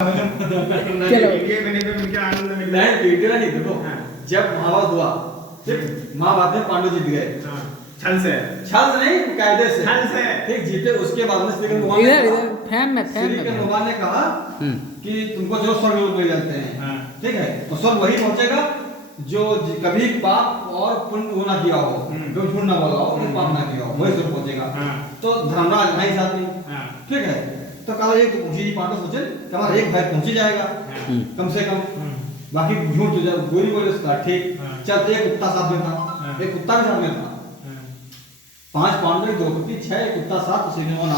चलो ये मैंने तो मुझे आनंद मिला नहीं वीडियो नहीं देखो। हाँ। जब महाभारत हुआ ठीक महाभारत में पांडव जीत गए। हाँ, छल से छल से नहीं कायदे से छल से ठीक जीते। उसके बाद में श्री कृष्ण भगवान ने इधर कहा- इधर फैम में श्री कृष्ण भगवान ने कहा कि तुमको जो स्वर्ग लोग ले जाते हैं हाँ। ठीक है तो स्वर्ग वही पहुंचेगा जो कभी पाप और पुण्य वो ना किया हो जो झूठ ना बोला हो और पाप ना किया हो वही स्वर्ग पहुंचेगा। हाँ। तो धर्मराज भाई साथ में हाँ। ठीक है तो कहा एक तो पहुंची पांडव सोचे कि हमारा एक भाई पहुंच ही जाएगा कम से कम बाकी झूठ तो जब गोली बोले उसका ठीक हाँ। चल एक कुत्ता साथ में था हाँ। एक कुत्ता भी साथ में था 5 पांडव 2 कुत्ती 6 एक कुत्ता 7 श्री कृष्ण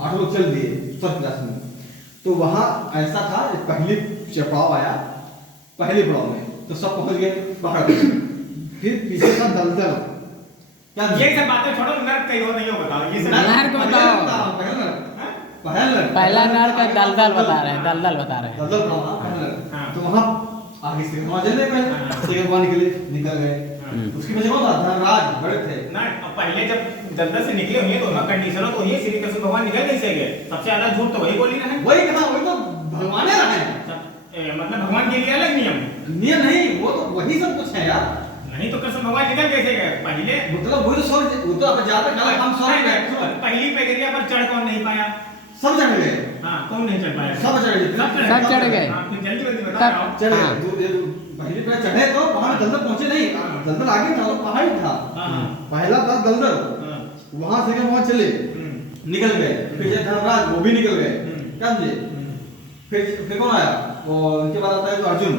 8 लोग चल दिए स्वर्ग क्लास में। तो वहां ऐसा था पहली पड़ाव आया पहले पड़ाव में तो सब पहुंच गए पहाड़ पे। फिर पीछे था दलदल क्या ये सब बातें छोड़ो नर्क कहीं हो नहीं हो बताओ ये सब नर्क बताओ। पहला नर का दलदल बता रहे हैं दलदल बता रहे हैं दलदल पड़ाव पहला हाँ। तो वहां आगे से वहां चलने पे हाँ। श्री भगवान के लिए निकल गए। उसकी वजह कौन था धर्मराज बड़े थे ना अब पहले जब दलदल से निकले होंगे दोनों कंडीशनों तो ये श्री कृष्ण भगवान निकल कैसे गए सबसे ज्यादा झूठ तो वही बोल ही रहे हैं वही कहा वही तो भगवान है रहे मतलब भगवान के लिए अलग नियम नियम नहीं वो तो वही सब कुछ है यार। नहीं तो कृष्ण भगवान निकल कैसे गए पहले मतलब वही तो स्वर्ग वो तो अब ज्यादा कल हम स्वर्ग गए पहली प्रक्रिया पर चढ़ कौन नहीं पाया सब चढ़ गए हाँ कौन नहीं चढ़ पाया सब चढ़ गए सब चढ़ गए। हाँ, फिर जल्दी जल्दी तब- बताओ चढ़ हाँ। गए पहले पे चढ़े तो वहां दलदल पहुंचे नहीं दलदल आगे था वो पहाड़ ही था हाँ। पहला था दलदल हाँ। वहां से के वहां चले निकल गए फिर ये धर्मराज वो भी निकल गए क्या समझे फिर कौन आया वो उनके बाद आता है जो अर्जुन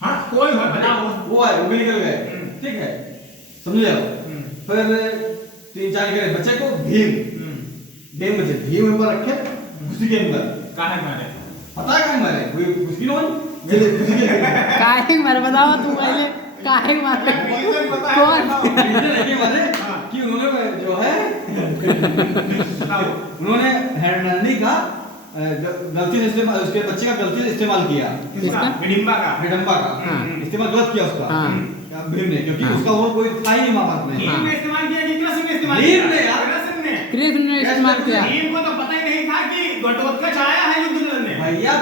हाँ कोई हो बताओ वो आए वो भी निकल गए ठीक है समझे आप फिर 3-4 के बच्चे को भीम बचे भीम ऊपर रखे घुसी के अंदर काहे मारे पता है कहाँ मारे कोई घुसी नोन चले घुसी के अंदर काहे मर बताओ तू पहले काहे मार रीजन पता है कौन? बताओ। ये मारे हाँ। कि उन्होंने जो है बताओ उन्होंने हैंडलनी का गलती से इस्तेमाल उसके बच्चे का गलती से इस्तेमाल किया किसका किसका? हिडिंबा का हिडम्बा का हाँ। इस्तेमाल गलत किया उसका हाँ। भीम ने क्योंकि हाँ। उसका वो कोई था ही नहीं महाभारत में भीम ने इस्तेमाल किया कि कृष्ण ने इस्तेमाल भीम किया ने यार। कृष्ण ने कृष्ण ने इस्तेमाल किया भीम को तो पता ही नहीं था कि घटोत्कच आया है युद्ध लड़ने भैया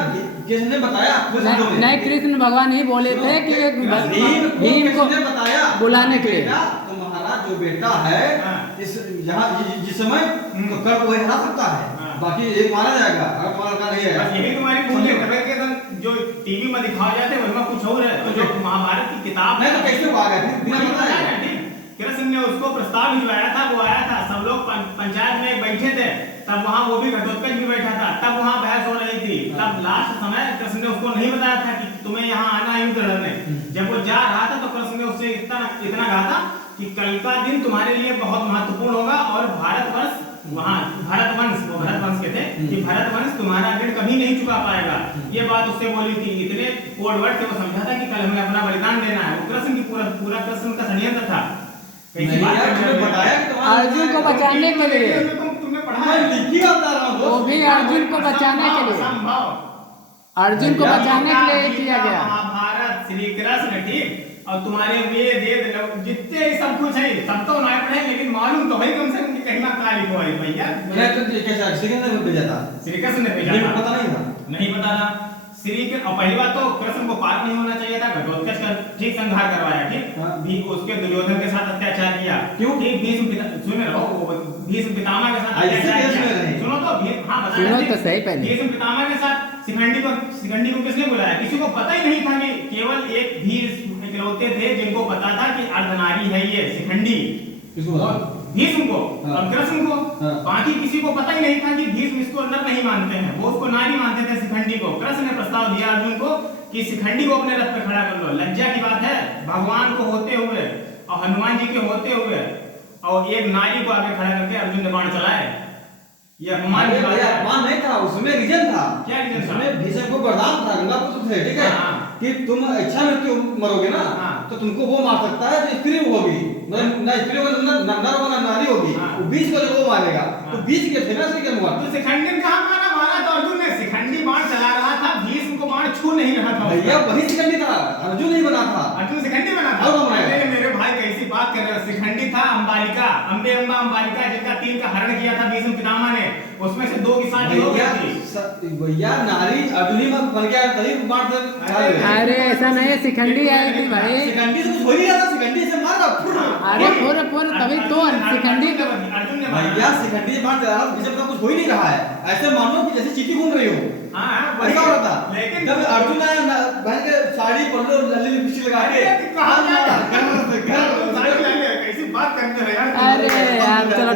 किसने बताया आपको नहीं समझो नहीं कृष्ण भगवान ही बोले थे कि एक भीम को किसने बताया बुलाने के लिए बेटा तुम्हारा जो बेटा है हाँ। इस यहाँ जिस समय तो कल वही हरा सकता है हाँ। बाकी एक मारा जाएगा अगर तुम्हारा का नहीं बस है यही तुम्हारी भूल है कभी के दिन जो टीवी में दिखाया जाते हैं उसमें कुछ और है तो जो महाभारत की किताब नहीं तो कैसे वो आ गया फिर बिना वही बताया बताया ठीक। कृष्ण ने उसको प्रस्ताव भिजवाया था वो आया था सब लोग पंचायत में बैठे थे तब वहाँ वो भी घटोत्कच भी बैठा था तब वहाँ बहस हो रही थी तब लास्ट समय कृष्ण ने उसको नहीं बताया था कि तुम्हें यहाँ आना है युद्ध लड़ने जब वो जा रहा था तो कृष्ण ने उससे इतना कहा था कि कल का दिन तुम्हारे लिए बहुत महत्वपूर्ण होगा और भारतवर्ष वहाँ भरत वंश के थे कि भरत वंश तुम्हारा ऋण कभी नहीं चुका पाएगा ये बात उससे बोली थी इतने कोड वर्ड से वो समझा था कि कल हमें अपना बलिदान देना है वो कृष्ण की पूरा कृष्ण का षड्यंत्र था नहीं यार तुमने बताया कि तुम्हारा अर्जुन को बचाने के लिए तुमने पढ़ा मैं है लिख ही बता रहा हूँ वो भी अर्जुन को बचाने के लिए असंभव अर्जुन को बचाने के लिए किया गया महाभारत श्री कृष्ण ठीक और तुम्हारे वेद जितने सब कुछ है सब तो ना पढ़े लेकिन मालूम तो भाई कम से कम कहीं ना कहा लिखो है भैया मैं तो कैसा सेकंड में भेजा था श्री कृष्ण ने मुझे भेजा था पता नहीं था नहीं पता था श्री के और पहली बात तो कृष्ण को पाप नहीं होना चाहिए था घटोत्कच का ठीक संहार करवाया ठीक हाँ। भी उसके दुर्योधन के साथ अत्याचार किया क्यों? ठीक सुन रहे हो वो भीष्म पितामह के साथ ऐसे अत्याचार केस में किया नहीं। सुनो तो हाँ बता सुनो रहे तो सही पहले। भीष्म पितामह के साथ शिखंडी को किसने बुलाया किसी को पता ही नहीं था कि केवल एक भीष्म इकलौते थे जिनको पता था कि अर्धनारी है ये शिखंडी किसको और बताया? भीष्म को हाँ। और कृष्ण को हाँ। बाकी किसी को पता ही नहीं था कि भीष्म इसको नर नहीं मानते हैं वो उसको नारी मानते थे शिखंडी को कृष्ण ने प्रस्ताव दिया अर्जुन को कि शिखंडी को अपने रथ पे खड़ा कर लो लज्जा की बात है भगवान को होते हुए और हनुमान जी के होते हुए और एक नारी को आगे खड़ा करके अर्जुन ने बाण चलाए ये अपमान की बात है अपमान नहीं था उसमें रीजन था क्या रीजन था? उसमें भीष्म को वरदान था गंगा पुत्र थे ठीक है हाँ। कि तुम इच्छा मृत्यु मरोगे ना हाँ। तो तुमको वो मार सकता है जो स्त्री होगी ना स्त्री होगी ना नर होगा ना नारी होगी हाँ। वो बीच को जो वो मारेगा तो हाँ। बीच के थे ना श्री कृष्ण तो शिखंडी ने कहा मारा तो अर्जुन ने शिखंडी बाण चला रहा था भीष्म को बाण छू नहीं रहा था भैया वही शिखंडी था अर्जुन नहीं बना था अर्जुन शिखंडी बना था और कौन बनाया? अरे मेरे भाई कैसी बात कर रहे हो शिखंडी था अंबालिका अंबा अंबालिका जिनका 3 का हरण किया था भीष्म पितामह ने उसमें से 2 की शादी हो भैया गई थी भैया नारी अर्जुनी में बन गया तभी बांट दे। अरे ऐसा नहीं है, शिखंडी आई थी भाई। शिखंडी से कुछ हो नहीं रहा था, शिखंडी से मार रहा। अरे पूरे तभी तो शिखंडी तो अर्जुन ने भैया शिखंडी से बांट दे रहा, बीच में कुछ हो ही नहीं रहा है। ऐसे मान लो कि जैसे चीटी घूम रही हो। हाँ ऐसा होता। लेकिन जब अर्जुन आया बहन के साड़ी पल्लू लल्ली लिपस्टिक लगा के कैसी बात करते हो यार। अरे यार चलो